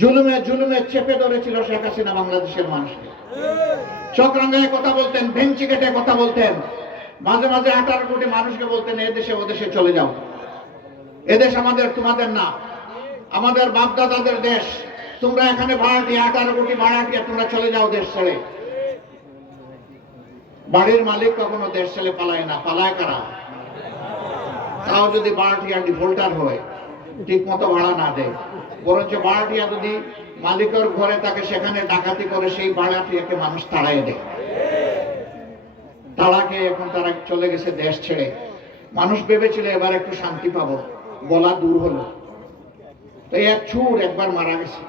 জুলুমে জুলুমে চেপে ধরেছিল শেখ হাসিনা বাংলাদেশের মানুষকে। চোখ রাঙায় কথা বলতেন, বেঞ্চি কেটে কথা বলতেন, মাঝে মাঝে 18 কোটি মানুষকে বলতেন এদেশে ওদেশে চলে যাও, এদেশ আমাদের, তোমাদের না, আমাদের বাপদাদাদের দেশ, তোমরা এখানে ভাড়াটিয়া, 18 কোটি ভাড়াটিয়া, তোমরা চলে যাও দেশ ছেড়ে। বাড়ির মালিক কখনো দেশ ছেড়ে পালায় না, পালায় কারা? তাও যদি ভাড়াটিয়া ডিফল্টার হয়, ঠিক মতো ভাড়া না দেয়, বরঞ্চ ভাড়াটিয়া যদি মালিকের ঘরে থাকে সেখানে ডাকাতি করে সেই ভাড়াটিয়াকে মানুষ তাড়াই দেয়। তাড়াকে এখন তারা চলে গেছে দেশ ছেড়ে। মানুষ ভেবেছিল এবার একটু শান্তি পাবো, বলা দূর হলো। তো এক চুর একবার মারা গেছে।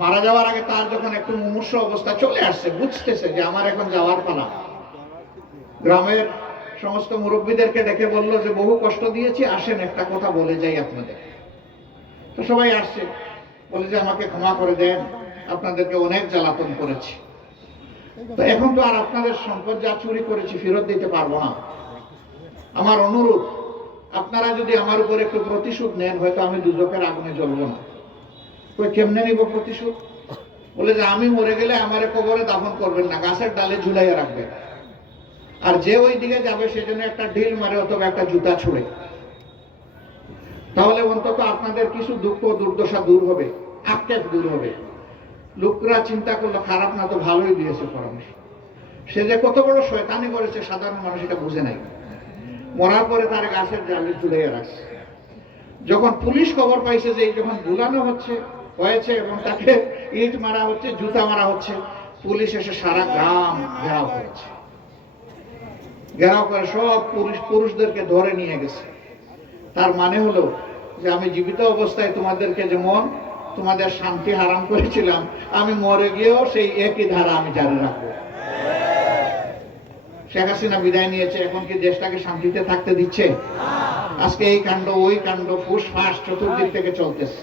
মারা যাওয়ার আগে তার যখন একটু মুমূর্ষ অবস্থা চলে আসছে, বুঝতেছে যে আমার এখন যাওয়ার পালা, গ্রামের সমস্ত মুরব্বীদেরকে ডেকে বলল যে বহু কষ্ট দিয়েছি, আসেন একটা কথা বলে যাই আপনাদের। তো সবাই আসছে, বলে যে আমাকে ক্ষমা করে দেন, আপনাদেরকে অনেক জ্বালাতন করেছি, তো এখন তো আর আপনাদের সম্পদ যা চুরি করেছি ফেরত দিতে পারবো না। আমার অনুরোধ, আপনারা যদি আমার উপর একটু প্রতিশোধ নেন, হয়তো আমি দুজকের আগুনে জ্বলবো না। কই কেমনে নিব প্রতিশোধ? বলে যে আমি মরে গেলে আমারে কবরে দাফন করবেন না, গাছের ডালে ঝুলাইয়া রাখবেন, আর যে ওই দিকে যাবে সেজন্য একটা ঢিল মারে অথবা একটা জুতা ছুড়ে, তাহলে অন্তত আপনাদের কিছু দুঃখ দুর্দশা দূর হবে, আক্ষেপ দূর হবে। লোকরা চিন্তা করলো খারাপ না তো ভালোই দিয়েছে পরামর্শ। সে যে কত বড় শয়তানি করেছে সাধারণ মানুষ এটা বুঝে নাই। মরার পরে তার গাছের ডালে ঝুলাইয়া রাখছে। যখন পুলিশ খবর পাইছে যে যখন ঝুলানো হয়েছে এবং তাকে ইট মারা হচ্ছে, জুতা মারা হচ্ছে, পুলিশ এসে সারা গ্রাম ঘেরাও করেছে। ঘেরাও করে সব পুরুষদেরকে ধরে নিয়ে গেছে। তার মানে হলো যে আমি জীবিত অবস্থায় তোমাদেরকে যেমন তোমাদের শান্তি হারাম করেছিলাম, আমি মরে গিয়েও সেই একই ধারা আমি জারি রাখবো। শেখ হাসিনা বিদায় নিয়েছে, এখন কি দেশটাকে শান্তিতে থাকতে দিচ্ছে? আজকে এই কাণ্ড ওই কাণ্ড ফুসফাস চতুর্দিক থেকে চলতেছে।